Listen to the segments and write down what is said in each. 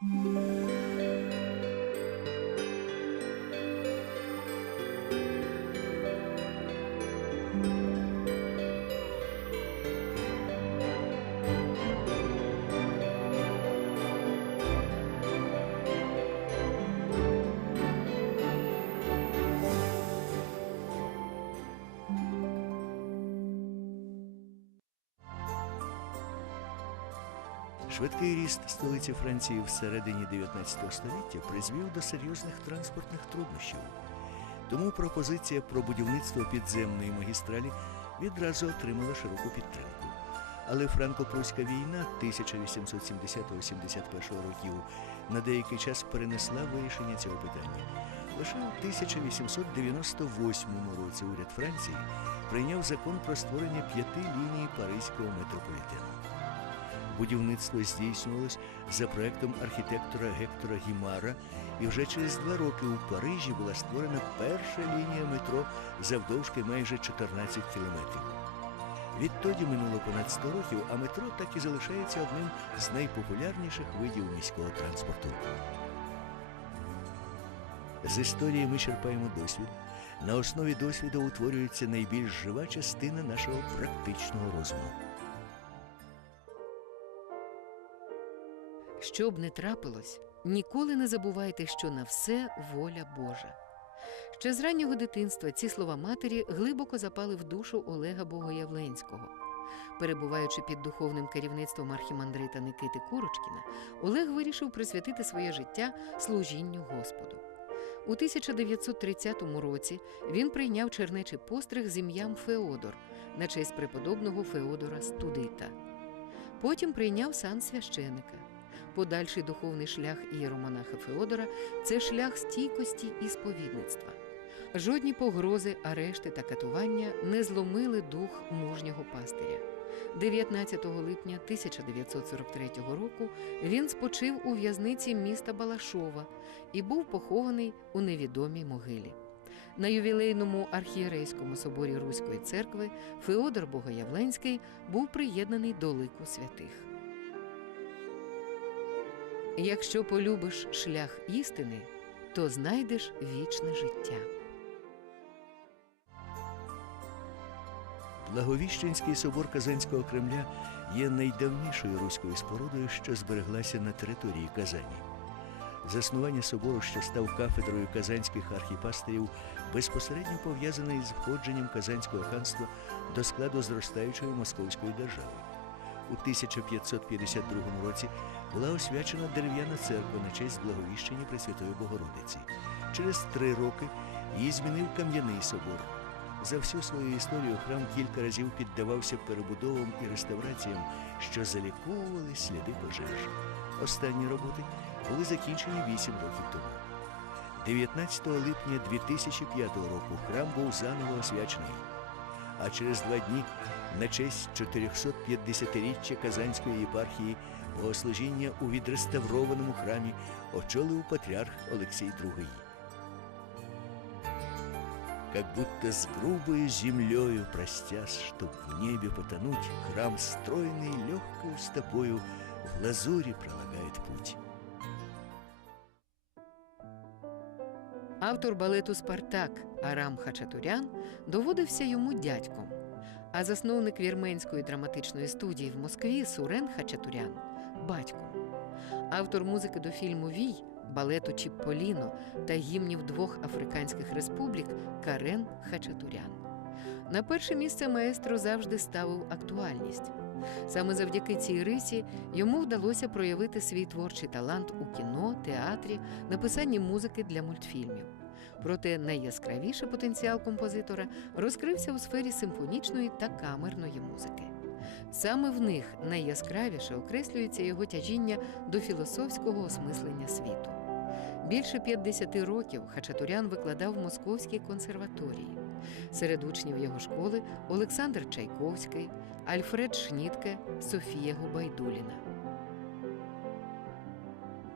Música Швидкий ріст столиці Франції всередині 19 століття призвів до серйозних транспортних труднощів. Тому пропозиція про будівництво підземної магістралі відразу отримала широку підтримку. Але франко-пруська війна 1870-71 років на деякий час перенесла вирішення цього питання. Лише у 1898 році уряд Франції прийняв закон про створення п'яти ліній Паризького метрополітену. Будівництво здійснювалось за проектом архітектора Гектора Гімара, і вже через два роки у Парижі була створена перша лінія метро завдовжки майже 14 кілометрів. Відтоді минуло понад 100 років, а метро так і залишається одним з найпопулярніших видів міського транспорту. З історії ми черпаємо досвід. На основі досвіду утворюється найбільш жива частина нашого практичного розуму. Що б не трапилось, ніколи не забувайте, що на все воля Божа. Ще з раннього дитинства ці слова матері глибоко запали в душу Олега Богоявленського. Перебуваючи під духовним керівництвом архімандрита Никити Курочкіна, Олег вирішив присвятити своє життя служінню Господу. У 1930 році він прийняв чернечий постриг з ім'ям Феодор на честь преподобного Феодора Студита. Потім прийняв сан священика. Подальший духовний шлях ієромонаха Феодора це шлях стійкості і сповідництва. Жодні погрози, арешти та катування не зломили дух мужнього пастиря. 19 липня 1943 року він спочив у в'язниці міста Балашова і був похований у невідомій могилі. На ювілейному архієрейському соборі Руської церкви Феодор Богоявленський був приєднаний до лику святих. Якщо полюбиш шлях істини, то знайдеш вічне життя. Благовіщенський собор Казанського Кремля є найдавнішою руською спорудою, що збереглася на території Казані. Заснування собору, що став кафедрою казанських архіпастерів, безпосередньо пов'язане із входженням Казанського ханства до складу зростаючої московської держави. У 1552 році була освячена дерев'яна церква на честь благовіщення Пресвятої Богородиці. Через три роки її змінив кам'яний собор. За всю свою історію храм кілька разів піддавався перебудовам і реставраціям, що заліковували сліди пожеж. Останні роботи були закінчені 8 років тому. 19 липня 2005 року храм був заново освячений. А через два дні на честь 450-річчя Казанської єпархії богослужіння у відреставрованому храмі очолив патріарх Олексій II. Как будто с грубой землею простясь, чтоб в небе потонуть, храм стройный легкою стопою в лазуре пролагает путь. Автор балету Спартак Арам Хачатурян доводився йому дядьком, а засновник вірменської драматичної студії в Москві Сурен Хачатурян батьком. Автор музики до фільму Вій, балету Чіпполіно та гімнів двох африканських республік Карен Хачатурян. На перше місце маестро завжди ставив актуальність. Саме завдяки цій рисі йому вдалося проявити свій творчий талант у кіно, театрі, написанні музики для мультфільмів. Проте найяскравіший потенціал композитора розкрився у сфері симфонічної та камерної музики. Саме в них найяскравіше окреслюється його тяжіння до філософського осмислення світу. Більше 50 років Хачатурян викладав в Московській консерваторії. Серед учнів його школи Олександр Чайковський, Альфред Шнітке, Софія Губайдуліна.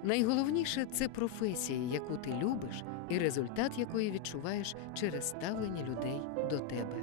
Найголовніше це професія, яку ти любиш, і результат якої відчуваєш через ставлення людей до тебе.